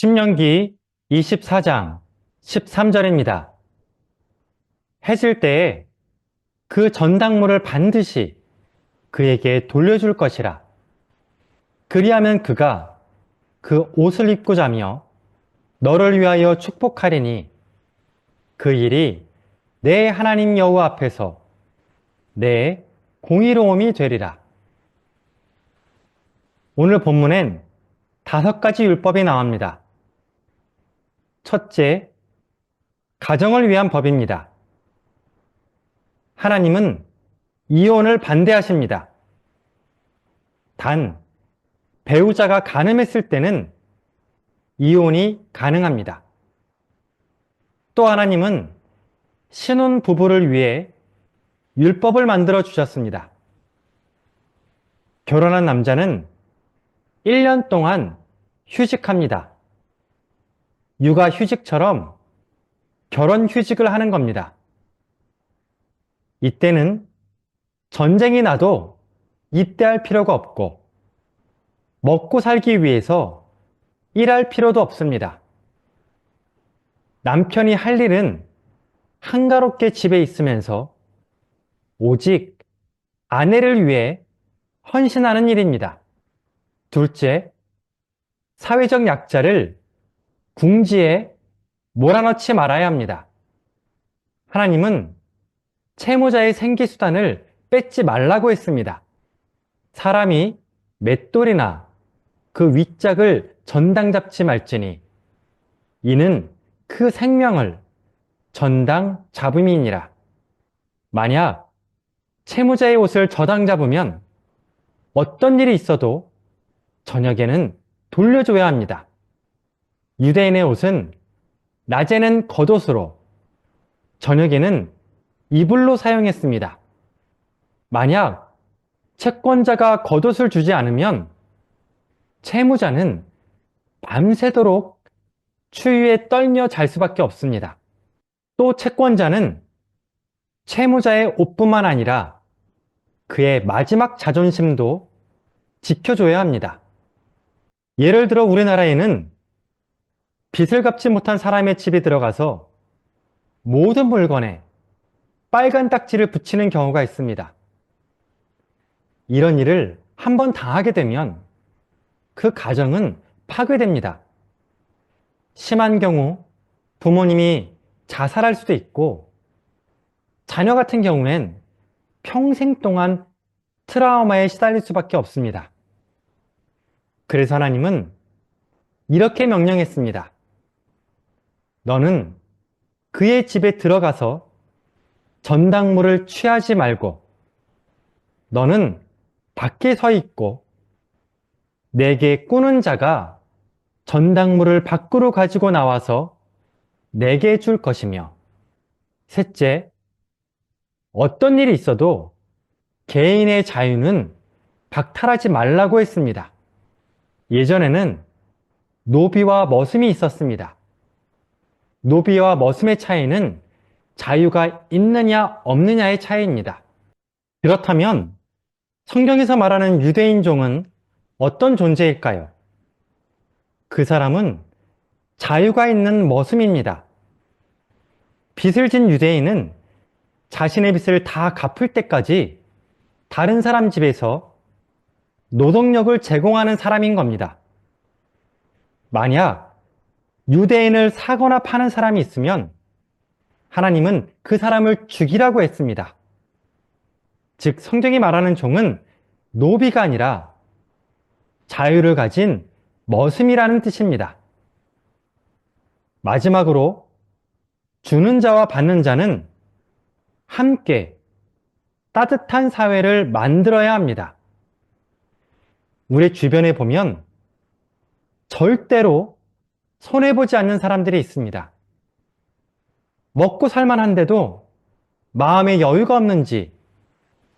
신명기 24장 13절입니다. 해질 때에 그 전당물을 반드시 그에게 돌려줄 것이라. 그리하면 그가 그 옷을 입고 자며 너를 위하여 축복하리니 그 일이 내 하나님 여호와 앞에서 내 공의로움이 되리라. 오늘 본문엔 5가지 율법이 나옵니다. 첫째, 가정을 위한 법입니다. 하나님은 이혼을 반대하십니다. 단, 배우자가 간음했을 때는 이혼이 가능합니다. 또 하나님은 신혼 부부를 위해 율법을 만들어 주셨습니다. 결혼한 남자는 1년 동안 휴직합니다. 육아휴직처럼 결혼휴직을 하는 겁니다. 이때는 전쟁이 나도 입대할 필요가 없고 먹고 살기 위해서 일할 필요도 없습니다. 남편이 할 일은 한가롭게 집에 있으면서 오직 아내를 위해 헌신하는 일입니다. 둘째, 사회적 약자를 궁지에 몰아넣지 말아야 합니다. 하나님은 채무자의 생기수단을 뺏지 말라고 했습니다. 사람이 맷돌이나 그 윗짝을 전당 잡지 말지니 이는 그 생명을 전당 잡음이니라. 만약 채무자의 옷을 저당 잡으면 어떤 일이 있어도 저녁에는 돌려줘야 합니다. 유대인의 옷은 낮에는 겉옷으로 저녁에는 이불로 사용했습니다. 만약 채권자가 겉옷을 주지 않으면 채무자는 밤새도록 추위에 떨며 잘 수밖에 없습니다. 또 채권자는 채무자의 옷뿐만 아니라 그의 마지막 자존심도 지켜줘야 합니다. 예를 들어 우리나라에는 빚을 갚지 못한 사람의 집에 들어가서 모든 물건에 빨간 딱지를 붙이는 경우가 있습니다. 이런 일을 한번 당하게 되면 그 가정은 파괴됩니다. 심한 경우 부모님이 자살할 수도 있고 자녀 같은 경우엔 평생 동안 트라우마에 시달릴 수밖에 없습니다. 그래서 하나님은 이렇게 명령했습니다. 너는 그의 집에 들어가서 전당물을 취하지 말고 너는 밖에 서 있고 내게 꾸는 자가 전당물을 밖으로 가지고 나와서 내게 줄 것이며 셋째, 어떤 일이 있어도 개인의 자유는 박탈하지 말라고 했습니다. 예전에는 노비와 머슴이 있었습니다. 노비와 머슴의 차이는 자유가 있느냐 없느냐의 차이입니다. 그렇다면 성경에서 말하는 유대인종은 어떤 존재일까요? 그 사람은 자유가 있는 머슴입니다. 빚을 진 유대인은 자신의 빚을 다 갚을 때까지 다른 사람 집에서 노동력을 제공하는 사람인 겁니다. 만약 유대인을 사거나 파는 사람이 있으면 하나님은 그 사람을 죽이라고 했습니다. 즉 성경이 말하는 종은 노비가 아니라 자유를 가진 머슴이라는 뜻입니다. 마지막으로 주는 자와 받는 자는 함께 따뜻한 사회를 만들어야 합니다. 우리 주변에 보면 절대로 손해보지 않는 사람들이 있습니다. 먹고 살만한데도 마음에 여유가 없는지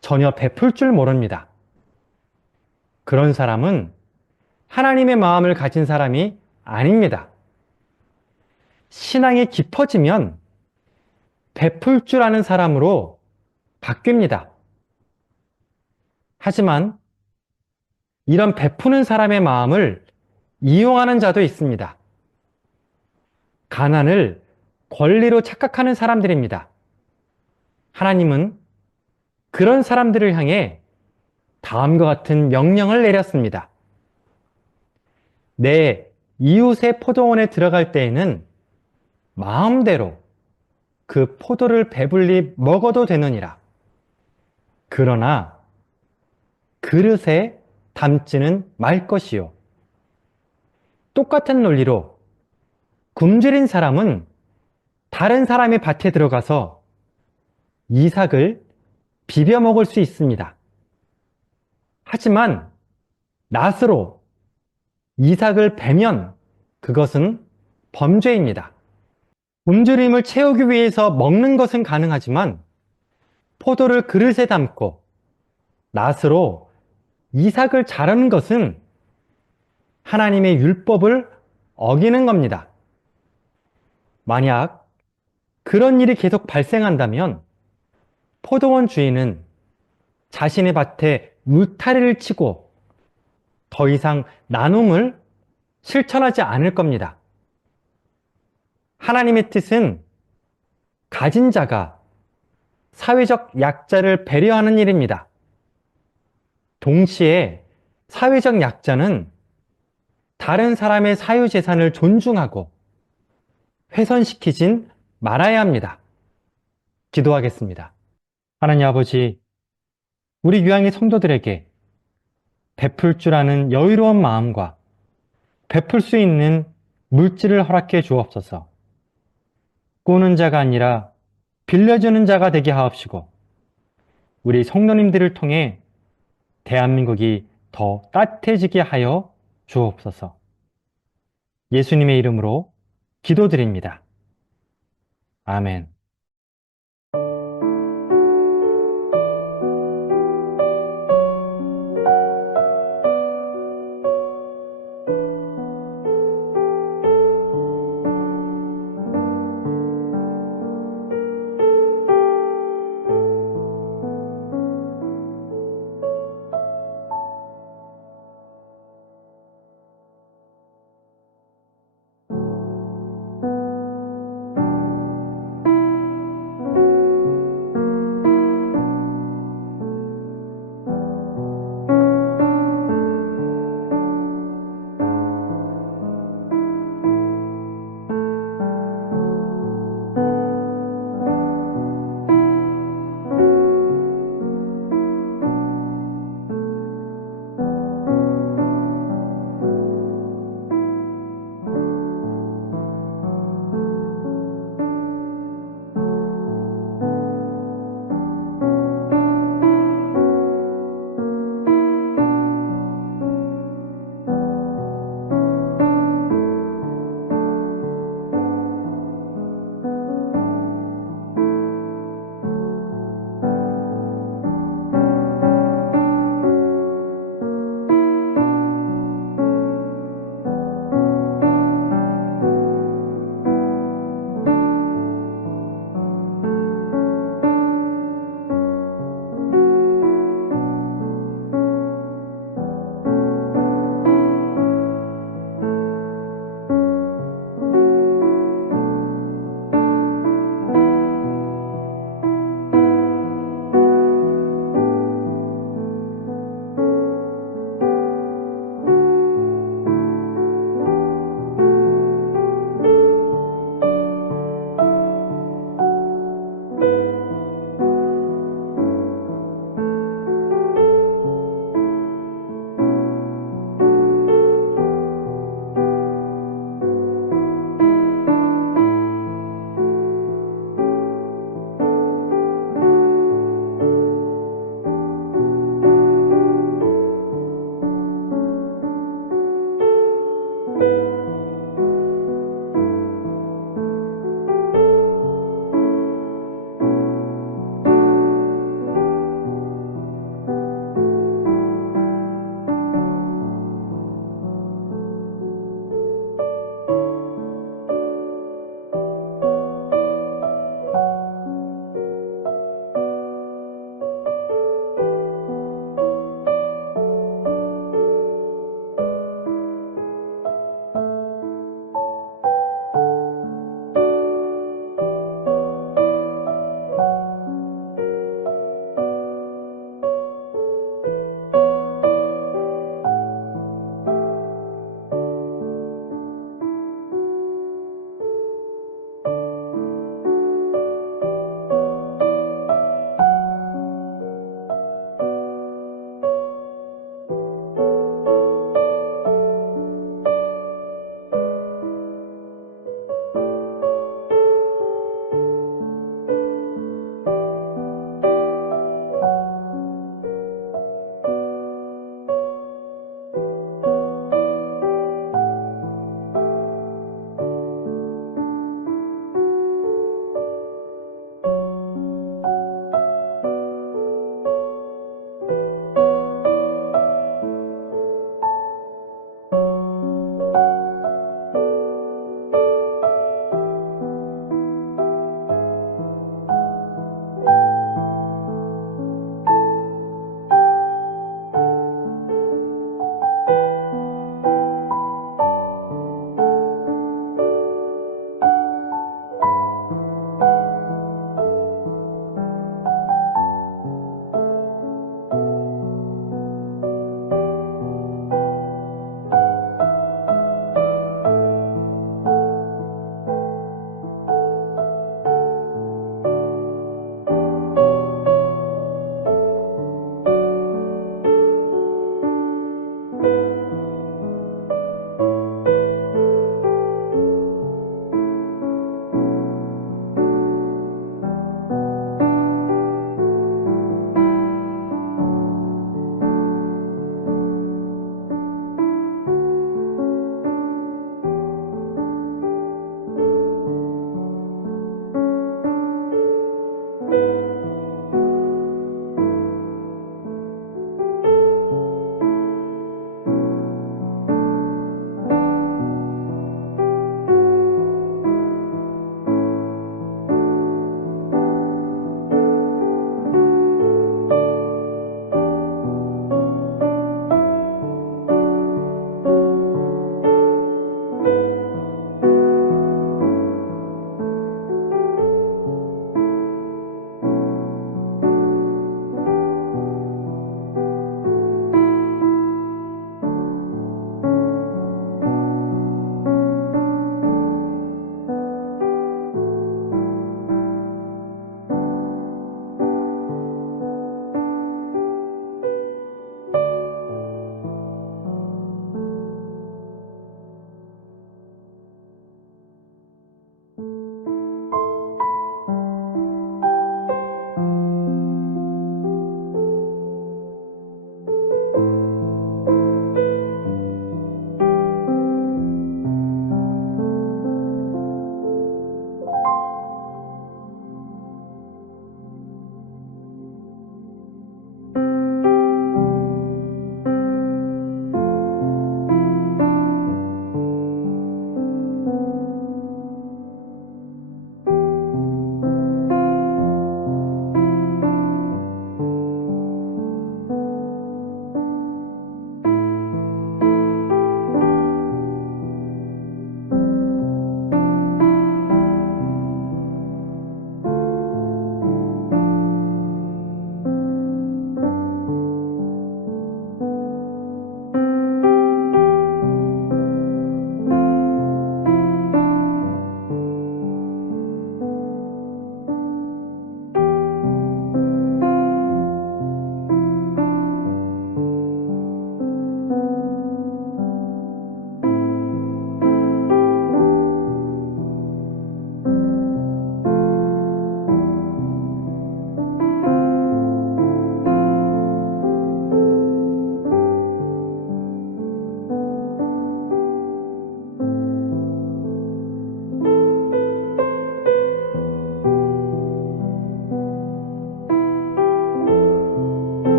전혀 베풀 줄 모릅니다. 그런 사람은 하나님의 마음을 가진 사람이 아닙니다. 신앙이 깊어지면 베풀 줄 아는 사람으로 바뀝니다. 하지만 이런 베푸는 사람의 마음을 이용하는 자도 있습니다. 가난을 권리로 착각하는 사람들입니다. 하나님은 그런 사람들을 향해 다음과 같은 명령을 내렸습니다. 내 이웃의 포도원에 들어갈 때에는 마음대로 그 포도를 배불리 먹어도 되느니라. 그러나 그릇에 담지는 말 것이요. 똑같은 논리로 굶주린 사람은 다른 사람의 밭에 들어가서 이삭을 비벼 먹을 수 있습니다. 하지만 낫으로 이삭을 베면 그것은 범죄입니다. 굶주림을 채우기 위해서 먹는 것은 가능하지만 포도를 그릇에 담고 낫으로 이삭을 자르는 것은 하나님의 율법을 어기는 겁니다. 만약 그런 일이 계속 발생한다면 포도원 주인은 자신의 밭에 울타리를 치고 더 이상 나눔을 실천하지 않을 겁니다. 하나님의 뜻은 가진 자가 사회적 약자를 배려하는 일입니다. 동시에 사회적 약자는 다른 사람의 사유재산을 존중하고 훼손시키진 말아야 합니다. 기도하겠습니다. 하나님 아버지, 우리 유양의 성도들에게 베풀 줄 아는 여유로운 마음과 베풀 수 있는 물질을 허락해 주옵소서. 꾸는 자가 아니라 빌려주는 자가 되게 하옵시고 우리 성도님들을 통해 대한민국이 더 따뜻해지게 하여 주옵소서. 예수님의 이름으로 기도드립니다. 아멘.